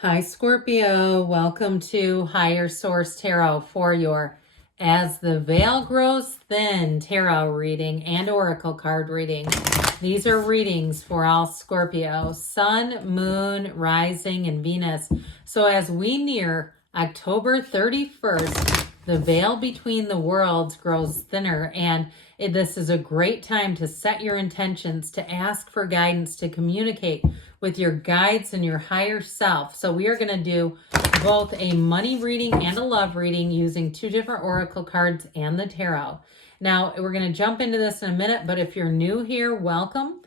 Hi, Scorpio. Welcome to Higher Source Tarot for your As the Veil Grows Thin tarot reading and oracle card reading. These are readings for all Scorpio, Sun, Moon, Rising, and Venus. So as we near October 31st, the veil between the worlds grows thinner, and this is a great time to set your intentions, to ask for guidance, to communicate with your guides and your higher self. So we are going to do both a money reading and a love reading using two different oracle cards and the tarot. Now, we're going to jump into this in a minute, but if you're new here, welcome.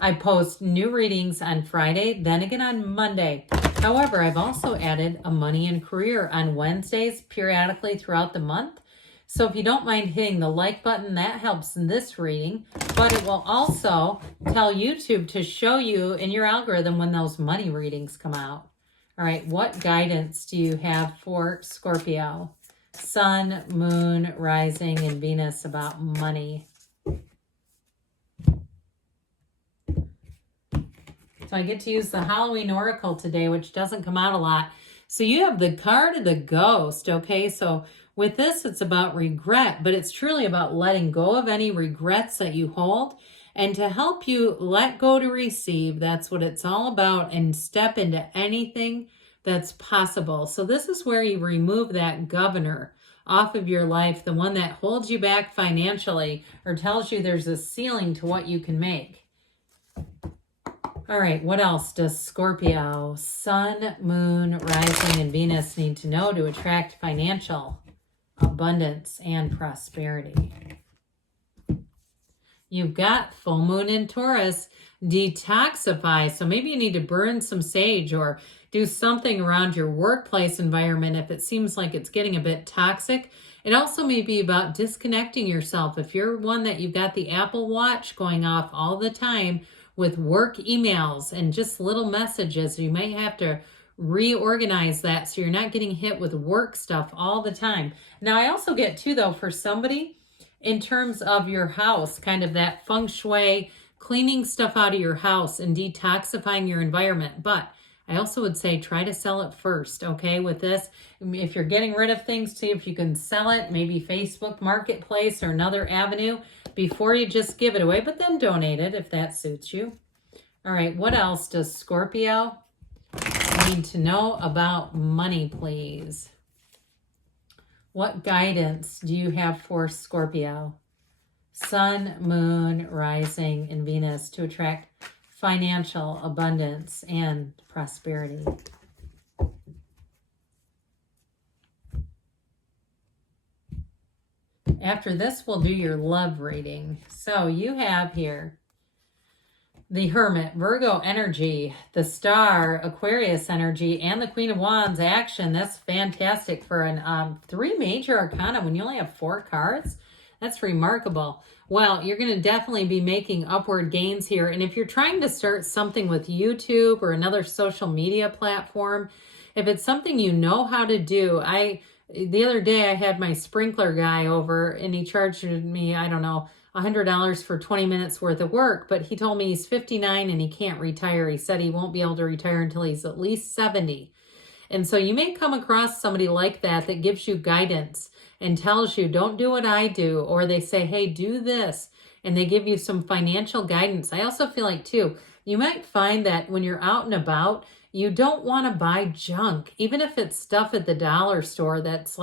I post new readings on Friday, then again on Monday. However, I've also added a money and career on Wednesdays periodically throughout the month. So if you don't mind hitting the like button, that helps in this reading, but it will also tell YouTube to show you in your algorithm when those money readings come out. All right, what guidance do you have for Scorpio? Sun, Moon, Rising, and Venus about money. So I get to use the Halloween Oracle today, which doesn't come out a lot. So you have the card of the Ghost, okay? So with this, it's about regret, but it's truly about letting go of any regrets that you hold and to help you let go to receive. That's what it's all about, and step into anything that's possible. So this is where you remove that governor off of your life, the one that holds you back financially or tells you there's a ceiling to what you can make. All right, what else does Scorpio, Sun, Moon, Rising, and Venus need to know to attract financial abundance and prosperity? You've got full moon in Taurus, detoxify. So maybe you need to burn some sage or do something around your workplace environment if it seems like it's getting a bit toxic. It also may be about disconnecting yourself. If you're one that you've got the Apple Watch going off all the time with work emails and just little messages, you might have to reorganize that so you're not getting hit with work stuff all the time. Now, I also get too, though, for somebody in terms of your house, kind of that feng shui, cleaning stuff out of your house and detoxifying your environment. But I also would say try to sell it first, okay, with this. If you're getting rid of things, see if you can sell it, maybe Facebook Marketplace or another avenue before you just give it away, but then donate it if that suits you. All right, what else does Scorpio need to know about money, please? What guidance do you have for Scorpio? Sun, Moon, Rising, and Venus to attract financial abundance and prosperity. After this, we'll do your love reading. So you have here the Hermit, Virgo energy, the Star, Aquarius energy, and the Queen of Wands action. That's fantastic for an 3 major arcana when you only have 4 cards. That's remarkable. Well, you're going to definitely be making upward gains here. And if you're trying to start something with YouTube or another social media platform, if it's something you know how to do, the other day I had my sprinkler guy over and he charged me, I don't know, $100 for 20 minutes worth of work, but he told me he's 59 and he can't retire. He said he won't be able to retire until he's at least 70. And so you may come across somebody like that that gives you guidance and tells you, don't do what I do, or they say, hey, do this, and they give you some financial guidance. I also feel like, too, you might find that when you're out and about, you don't want to buy junk, even if it's stuff at the dollar store that's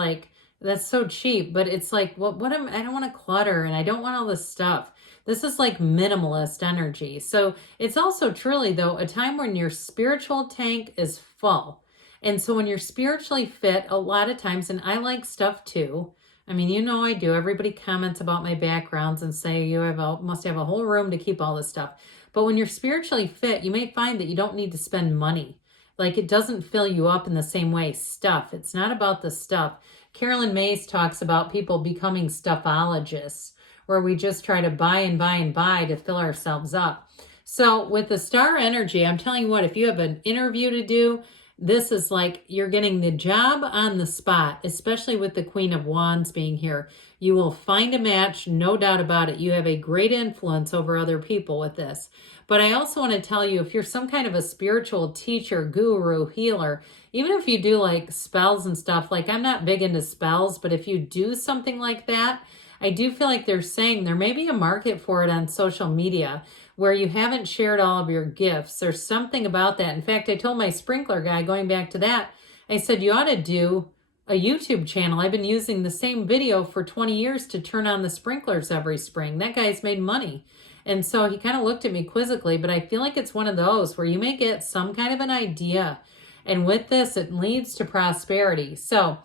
so cheap, but it's like, I don't want to clutter and I don't want all this stuff. This is like minimalist energy. So it's also truly, though, a time when your spiritual tank is full. And so when you're spiritually fit, a lot of times, and I like stuff too. I mean, you know I do. Everybody comments about my backgrounds and say you must have a whole room to keep all this stuff. But when you're spiritually fit, you may find that you don't need to spend money. Like, it doesn't fill you up in the same way. Stuff. It's not about the stuff. Carolyn Mays talks about people becoming stuffologists, where we just try to buy and buy and buy to fill ourselves up. So with the Star energy, I'm telling you what, if you have an interview to do, This is like you're getting the job on the spot, especially with the Queen of Wands being here. You will find a match, no doubt about it. You have a great influence over other people with this. But I also want to tell you, if you're some kind of a spiritual teacher, guru, healer, even if you do like spells and stuff, like I'm not big into spells, but if you do something like that, I do feel like they're saying there may be a market for it on social media where you haven't shared all of your gifts. There's something about that. In fact, I told my sprinkler guy, going back to that, I said, you ought to do a YouTube channel. I've been using the same video for 20 years to turn on the sprinklers every spring. That guy's made money. And so he kind of looked at me quizzically, but I feel like it's one of those where you may get some kind of an idea. And with this, it leads to prosperity. So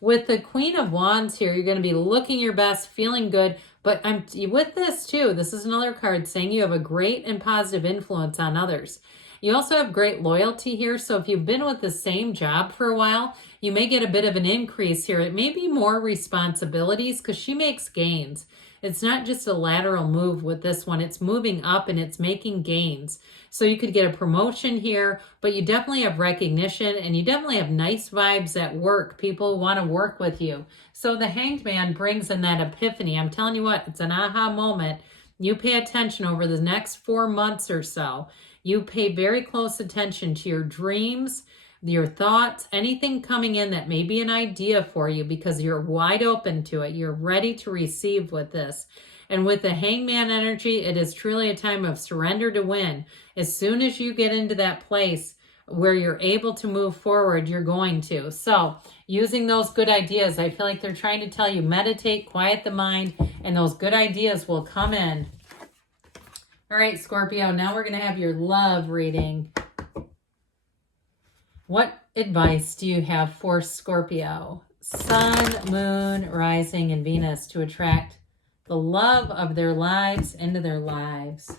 with the Queen of Wands here, you're going to be looking your best, feeling good. But I'm with this too, this is another card saying you have a great and positive influence on others. You also have great loyalty here. So if you've been with the same job for a while, you may get a bit of an increase here. It may be more responsibilities because she makes gains. It's not just a lateral move with this one. It's moving up and it's making gains. So you could get a promotion here, but you definitely have recognition and you definitely have nice vibes at work. People want to work with you. So the Hanged Man brings in that epiphany. I'm telling you what, it's an aha moment. You pay attention over the next 4 months or so. You pay very close attention to your dreams, your thoughts, anything coming in that may be an idea for you because you're wide open to it. You're ready to receive with this. And with the Hangman energy, it is truly a time of surrender to win. As soon as you get into that place where you're able to move forward, you're going to. So using those good ideas, I feel like they're trying to tell you, meditate, quiet the mind, and those good ideas will come in. All right, Scorpio, now we're going to have your love reading. What advice do you have for Scorpio? Sun, Moon, Rising, and Venus to attract the love of their lives into their lives.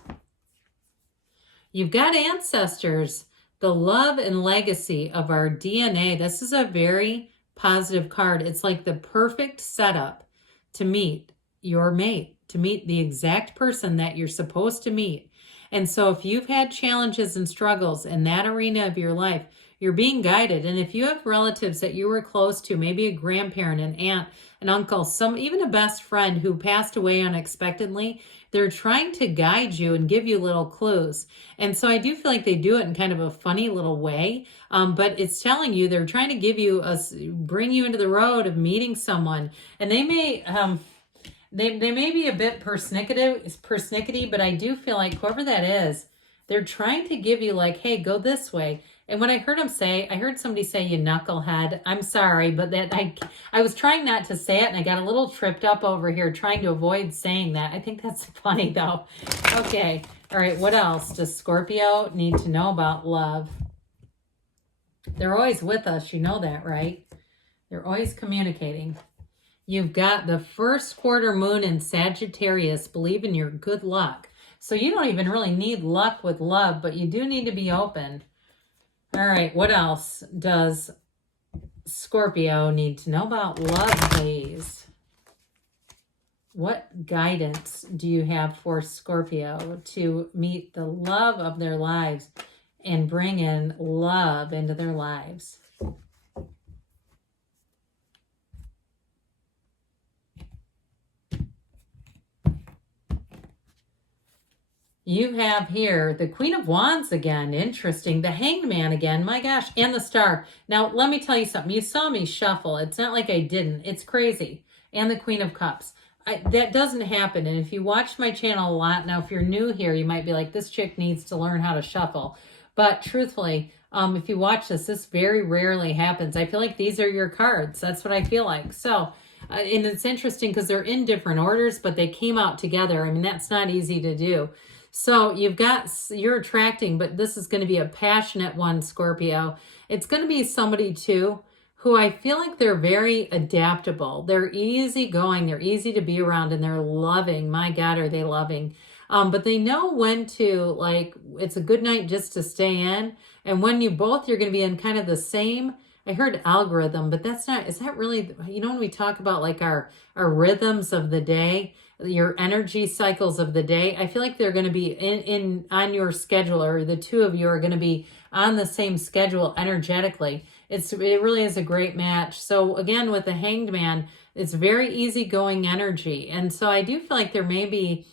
You've got ancestors, the love and legacy of our DNA. This is a very positive card. It's like the perfect setup to meet your mate, to meet the exact person that you're supposed to meet. And so if you've had challenges and struggles in that arena of your life, you're being guided. And if you have relatives that you were close to, maybe a grandparent, an aunt, an uncle, even a best friend who passed away unexpectedly, they're trying to guide you and give you little clues. And so I do feel like they do it in kind of a funny little way, but it's telling you they're trying to give you bring you into the road of meeting someone. And they may they may be a bit persnickety, but I do feel like whoever that is, they're trying to give you like, hey, go this way. And when I heard him say, I heard somebody say, you knucklehead. I'm sorry, but that I was trying not to say it, and I got a little tripped up over here trying to avoid saying that. I think that's funny, though. Okay. All right. What else does Scorpio need to know about love? They're always with us. You know that, right? They're always communicating. You've got the first quarter moon in Sagittarius. Believe in your good luck. So you don't even really need luck with love, but you do need to be open. All right, what else does Scorpio need to know about love, please? What guidance do you have for Scorpio to meet the love of their lives and bring in love into their lives? You have here the Queen of Wands again. Interesting. The Hanged Man again. My gosh. And the Star. Now, let me tell you something. You saw me shuffle. It's not like I didn't. It's crazy. And the Queen of Cups. That doesn't happen. And if you watch my channel a lot, now if you're new here, you might be like, this chick needs to learn how to shuffle. But truthfully, if you watch this very rarely happens. I feel like these are your cards. That's what I feel like. So, and it's interesting because they're in different orders, but they came out together. I mean, that's not easy to do. So you're attracting, but this is going to be a passionate one, Scorpio. It's going to be somebody too who I feel like they're very adaptable. They're easygoing. They're easy to be around and they're loving. My God, are they loving? But they know when to, like, it's a good night just to stay in. And when you're going to be in kind of the same, I heard algorithm, but is that really, when we talk about like our rhythms of the day, your energy cycles of the day. I feel like they're going to be on your schedule, or the two of you are going to be on the same schedule energetically. It really is a great match. So again, with the Hanged Man, it's very easygoing energy. And so I do feel like there may be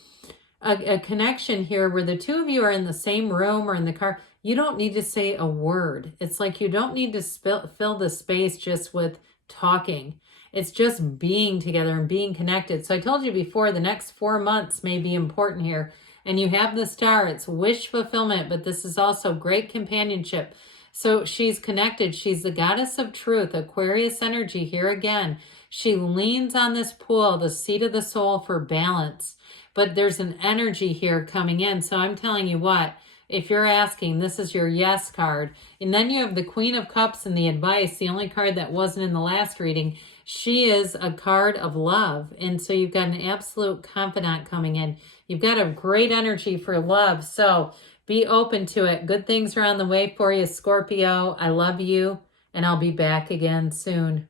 a connection here where the two of you are in the same room or in the car. You don't need to say a word. It's like you don't need to fill the space just with talking. It's just being together and being connected. So I told you before, the next 4 months may be important here. And you have the Star. It's wish fulfillment, but this is also great companionship. So she's connected. She's the goddess of truth, Aquarius energy here again. She leans on this pool, the seat of the soul, for balance. But there's an energy here coming in. So I'm telling you what, if you're asking, this is your yes card. And then you have the Queen of Cups and the advice, the only card that wasn't in the last reading. She is a card of love. And so you've got an absolute confidant coming in. You've got a great energy for love. So be open to it. Good things are on the way for you, Scorpio. I love you, and I'll be back again soon.